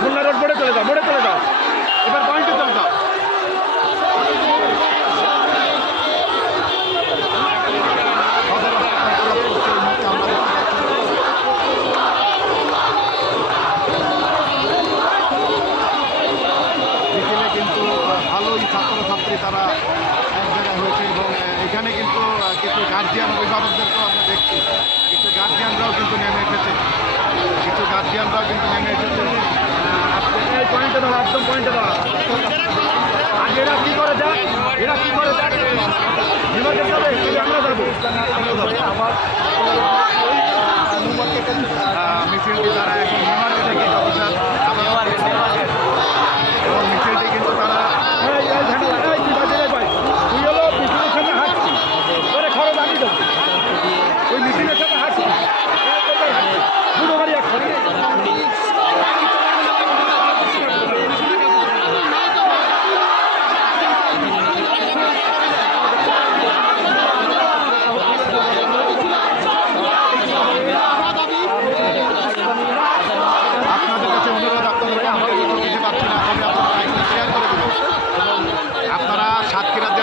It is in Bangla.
খুলনা রোড মোড়ে চলে যাও, মোড়ে চলে যাও। এবার পয়েন্টে চলে যাও। ছাত্রছাত্রী তারা এক জায়গায় হয়েছে এবং এখানে কিন্তু কিছু গার্জিয়ান অভিভাবকদেরকেও তবে আমরা যাব